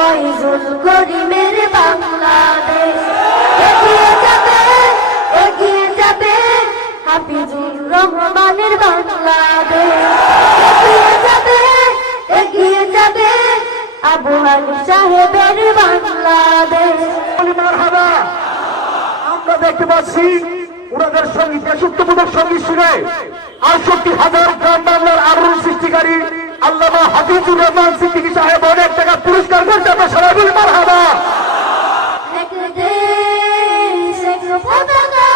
ফয়জুল করিমের বাংলাদেশ। এগিয়ে যাবে হাফিজুর রহমানের বাংলাদেশ। এগিয়ে যাবে আবু হানিফ সাহেবের বাংলাদেশ। মারহাবা। আমরা দেখতে পাচ্ছি ওনাদের সঙ্গীত দেশাত্মবোধক সঙ্গীত শুনে ৬৮,০০০ গ্রাম বাংলার আলোড়ন সৃষ্টিকারী আল্লামা হাফিজুর রহমান সিদ্দিকী সাহেব অনেক টাকা পুরস্কার করতে আমরা সবাই বলি মারহাবা। এক দেশ, এক পতাকা,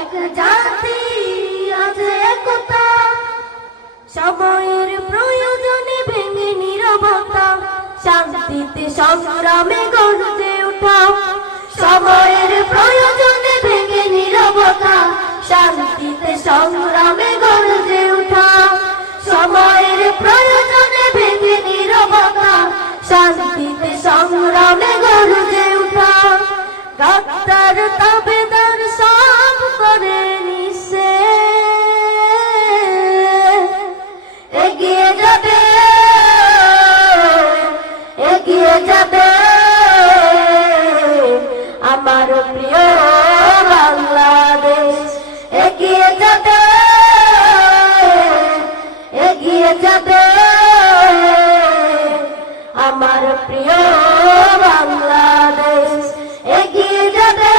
এক জাতি, আছে একতা। সময়ের প্রয়োজনে ভেঙে নীরবতা, শান্তিতে সংগ্রামে গর্জে ওঠা। সময়ের প্রয়োজনে ভেঙে নীরবতা, শান্তিতে সংগ্রামে গর্জে ওঠা। সময়ের প্রয়োজনে ভেঙে নীরবতা, শান্তিতে সংগ্রামে গর্জে ওঠা। গাদ্দার তাবেদার সব করে নিঃশেষ। এগিয়ে যাবে আমার প্রিয় বাংলাদেশ। এগিয়ে যাবে আমার প্রিয় বাংলাদেশ। এগিয়ে যাবে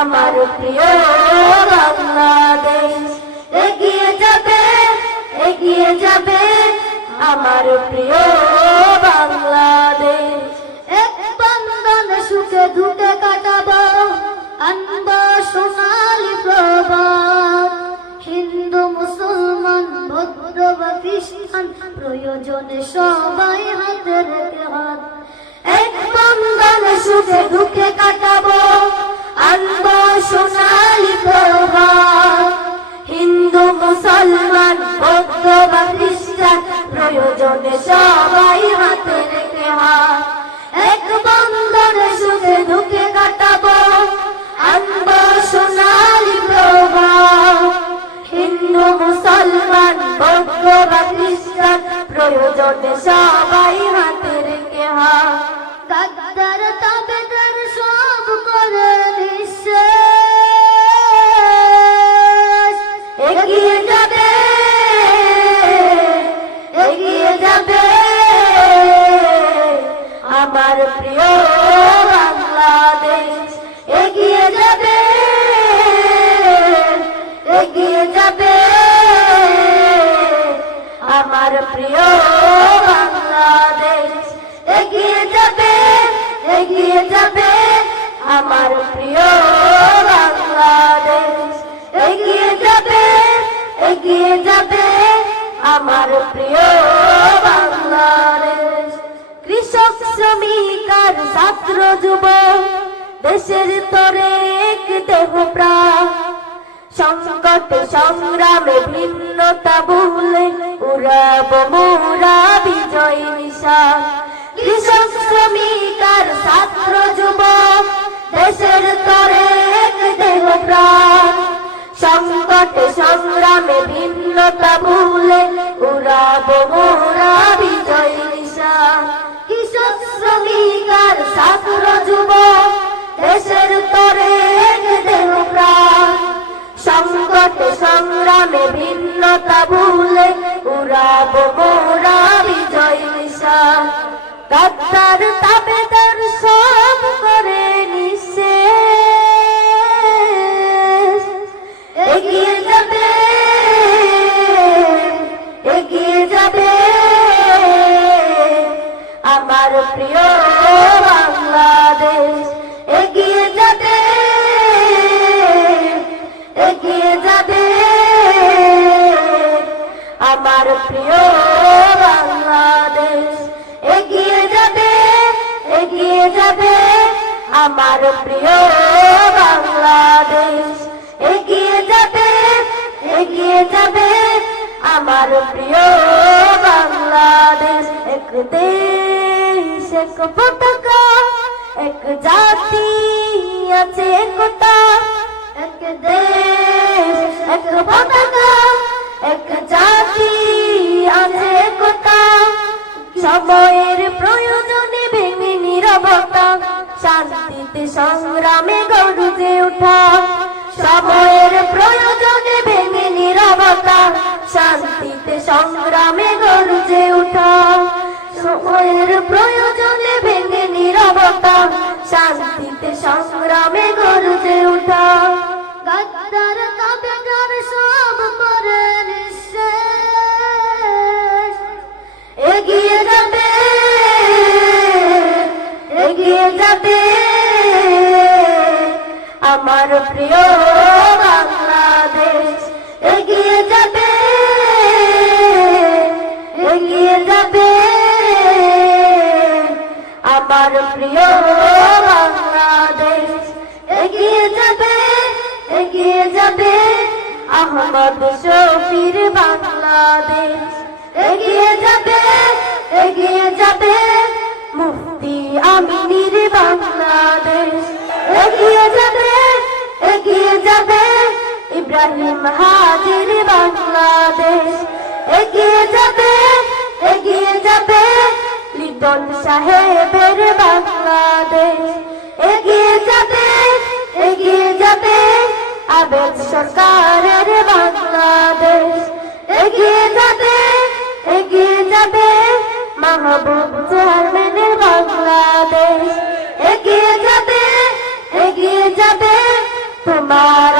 আমার প্রিয় বাংলাদেশ। এগিয়ে যাবে আমার প্রিয় বাংলাদেশ। এক বন্ধন সুখে দুঃখে কাটাবো, আনবো সোনালি প্রভাত। হিন্দু মুসলমান বৌদ্ধ বা খ্রিস্টান প্রয়োজনে সবাই হাতে রেখে হাত। এক বন্ধন সুখে দুঃখে কাটাবো, আনবো সোনালি প্রভাত। হিন্দু মুসলমান বৌদ্ধ বা খ্রিস্টান প্রয়োজনে সবাই হাতে রেখে হাত। এক বন্ধনে সুখে দুঃখে কাটাবো, আনবো সোনালি প্রভাত। হিন্দু মুসলমান বৌদ্ধ বা খ্রিস্টান প্রয়োজনে সবাই হাতে রেখে হাত। গাদ্দার তাবেদার সব করে নিঃশেষ। এগিয়ে যাবে আমার প্রিয় বাংলাদেশ। এগিয়ে যাবে আমার প্রিয় বাংলাদেশ। এগিয়ে যাবে আমার প্রিয় বাংলাদেশ। এগিয়ে যাবে আমার প্রিয় বাংলাদেশ। কৃষক শ্রমিক আর ছাত্র যুবক দেশের তরে এক দেহ প্রাণ। সংকট সংগ্রামে ভিন্নতা ভুলে উড়াবো মোরা বিজয় নিশান। কৃষক শ্রমিক আর ছাত্র যুবক দেশের তরে এক দেহ প্রাণ। সংকট সংগ্রামে ভিন্নতা ভুলে উড়াবো মোরা বিজয় নিশান। কৃষক শ্রমিক আর ছাত্র যুবক দেশের তরে এক দেহ প্রাণ। সংকট সংগ্রামে ভিন্নতা ভুলে উড়াবো মোরা বিজয় নিশান। গাদ্দার তাবেদার সব করে নিঃশেষ। এগিয়ে যাবে আমার প্রিয় বাংলাদেশ। এগিয়ে যাবে আমার প্রিয় বাংলাদেশ। এগিয়ে যাবে আমার প্রিয় বাংলাদেশ। এগিয়ে যাবে আমার প্রিয় বাংলাদেশ। এক দেশ, এক পতাকা, এক জাতি, আছে একতা। এক দেশ, এক পতাকা, এক জাতি, আছে একতা। সব সময়ের প্রয়োজনে ভেঙে নীরবতা শান্তিতে সংগ্রামে গর্জে ওঠা সময়ের প্রয়োজনে ভেঙে নীরবতা শান্তিতে সংগ্রামে গর্জে ওঠা সময়ের প্রয়োজনে ভেঙে নীরবতা শান্তিতে সংগ্রামে গর্জে ওঠা গাদ্দার তাবেদার সব করে নিঃশেষ এগিয়ে যাবে এগিয়ে যাবে আমার প্রিয় বাংলাদেশ এগিয়ে যাবে এগিয়ে যাবে আমার প্রিয় বাংলাদেশ এগিয়ে যাবে এগিয়ে যাবে আহমদ শফির বাংলাদেশ এগিয়ে যাবে এগিয়ে যাবে মুফতি আমিনীর বাংলাদেশ এগিয়ে যাবে এগিয়ে যাবে ইব্রাহিম হাজির বাংলাদেশ এগিয়ে যাবে এগিয়ে যাবে লিটন সাহেবের বাংলাদেশ এগিয়ে যাবে এগিয়ে যাবে আবেদ সরকারের বাংলাদেশ এগিয়ে যাবে এগিয়ে যাবে মাহবুব চেয়ারম্যানের বাংলাদেশ এগিয়ে যাবে তোমার